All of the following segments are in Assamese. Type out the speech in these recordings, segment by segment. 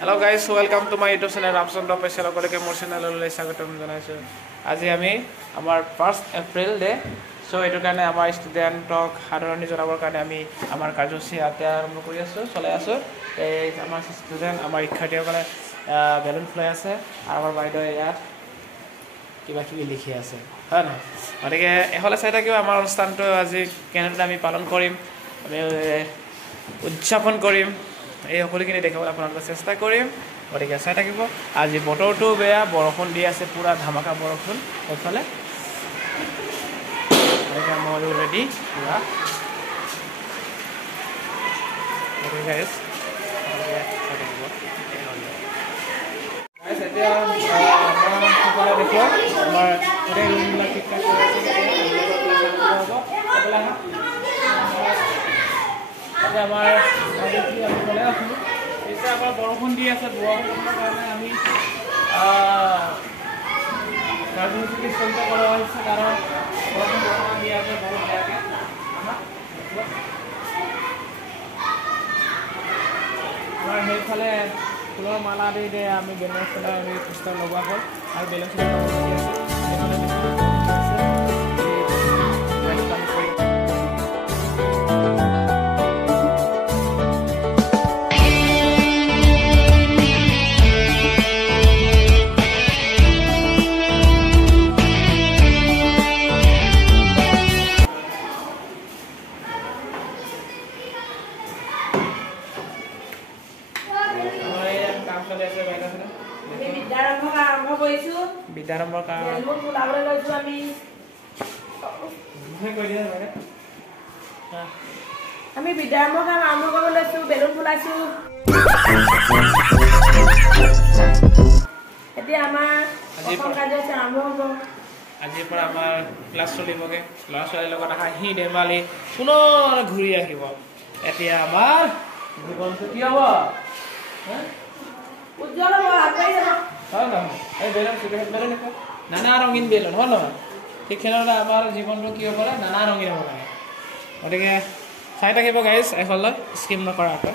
Hello guys, welcome to my YouTube channel Ramchandra Paisal সকলকে মোৰ চেনেললৈ স্বাগতম জনাইছো। আজি আমি আমাৰ 1st এপ্ৰিল ডে সো এটো কাৰণে আমাৰ ষ্টুডেন্টক সাধাৰণি জনাবৰ কাৰণে আমি আমাৰ কাৰ্যসূচী আৰম্ভ কৰি আছো চলাই আছো। এই আমাৰ ষ্টুডেন্ট আমাৰ শিক্ষাৰ্থীসকলে বেলুন ফ্লাই আছে আৰু আমাৰ বাইদেউ ইয়াত কিবা কিবি লিখি আছে হয় না গতিকে এহলে চাই থাকিব আমাৰ অনুষ্ঠানটো আজি কেনেদৰে আমি পালন কৰিম আমি উদযাপন কৰিম এই সকলোখিনি দেখাবলৈ আপোনালোকক চেষ্টা কৰিম গতিকে চাই থাকিব আজি বতৰটো বেয়া বৰষুণ দি আছে পুৰা ধামাকা বৰষুণ এইফালে গতিকে মই ৰেডি পুৰা গতিকে গাইজ এতিয়া সকলোৱে দেখুৱা আমাৰ গোটেই ৰুমবিলাক ঠিক ঠাক কৰি আছে আমাৰ এতিয়া আমাৰ বৰষুণ দি আছে বৰষুণৰ কাৰণে আমি কাৰ্যসূচী চিন্তা কৰা হৈছে কাৰণ বৰষুণ দি আছে বহুত বেয়াকৈ আমাৰ সেইফালে ফুলৰ মালা দি আমি বেলুন চেলা আমি চেষ্টা লগোৱা হ'ল আৰু বেলুন চেলা বিদ্যাৰম্ভৰ কাৰণে আমি বিদ্যাৰম্ভৰ কাম আৰম্ভ কৰিব লৈছো বেলুন ফুলাইছো এতিয়া আমাৰ প্ৰথম কাৰ্যসূচী আৰম্ভ হ'ব আজিৰ পৰা আমাৰ ক্লাছ চলিবগে ল'ৰা ছোৱালীৰ লগত হাঁহি ধেমালি পুনৰ ঘূৰি আহিব এতিয়া আমাৰ জীৱনটো কি হ'ব উজ্জ্বল হ'ব আগবাঢ়ি যাব হয় নহয় এই বেলুন বেলুন নানা ৰঙীন বেলুন হয় নহয় ঠিক সেইদৰে আমাৰ জীৱনটো কি হ'ব নানা ৰঙীন হ'ব লাগে গতিকে চাই থাকিব গাইজ এখনলৈ স্কিম নকৰাকৈ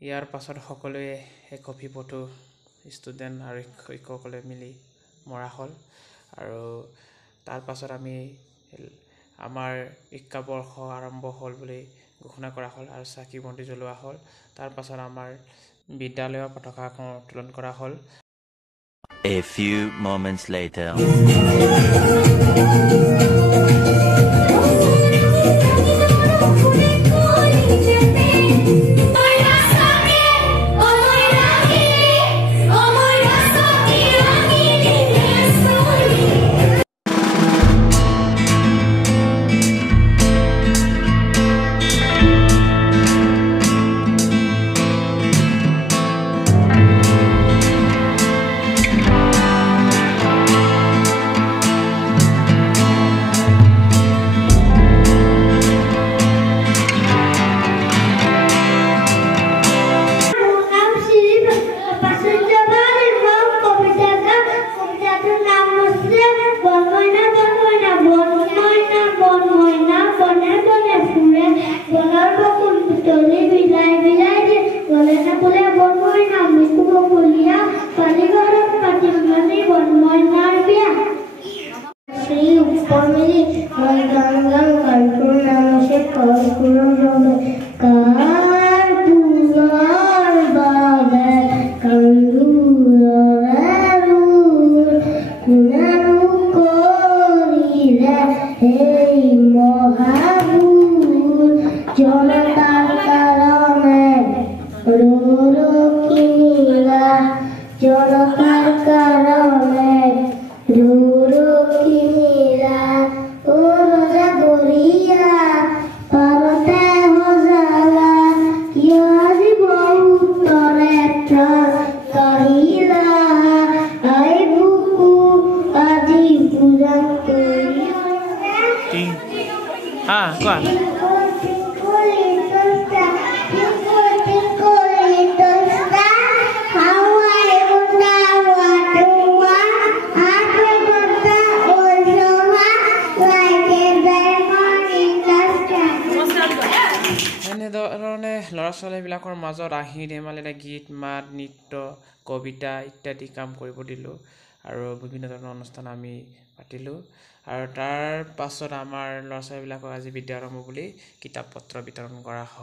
ইয়াৰ পাছত সকলোৱে এক কপি ফটো ষ্টুডেণ্ট আৰু শিক্ষকসকলে মিলি মৰা হ'ল আৰু তাৰ পাছত আমি আমাৰ শিক্ষাবৰ্ষ আৰম্ভ হ'ল বুলি ঘোষণা কৰা হ'ল আৰু চাকি বন্তি জ্বলোৱা হ'ল তাৰ পাছত আমাৰ বিদ্যালয়ৰ পতাকাখন উত্তোলন কৰা হ'ল A few moments later Para terra এনেধৰণে ল'ৰা ছোৱালীবিলাকৰ মাজত আহি ধেমালিৰে গীত মাত নৃত্য কবিতা ইত্যাদি কাম কৰিব দিলোঁ আৰু বিভিন্ন ধৰণৰ অনুষ্ঠান আমি পাতিলোঁ আৰু তাৰ পাছত আমাৰ ল'ৰা ছোৱালীবিলাকক আজি বিদ্যা আৰম্ভ বুলি কিতাপ পত্ৰ বিতৰণ কৰা হয়